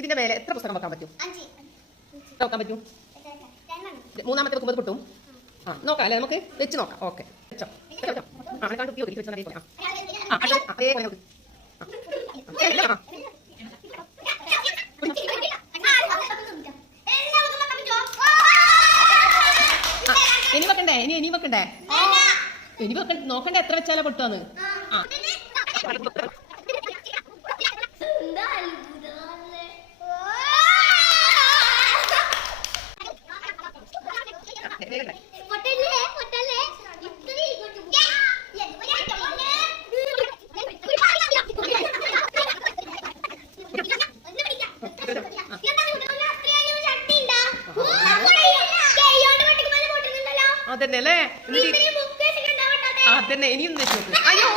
ഇതിന്റെ മേലെ എത്ര പുസ്തകം വെക്കാൻ പറ്റും? വെക്കാൻ പറ്റും. മൂന്നാമത്തെ വെക്കുമ്പോൾ കിട്ടും. ആ നോക്കാം അല്ലേ, നമുക്ക് വെച്ച് നോക്കാം. ഓക്കെ വെച്ചോ. ഇനി വെക്കണ്ടേ? ഇനി വെക്കണ്ടേ? ഇനി വെക്കണ്ട. നോക്കണ്ടേ എത്ര വെച്ചാലോ പൊട്ടുവന്ന്. ആ അതന്നെ അല്ലേ, അതന്നെ. ഇനിയും വെച്ച് നോക്ക്. അയ്യോ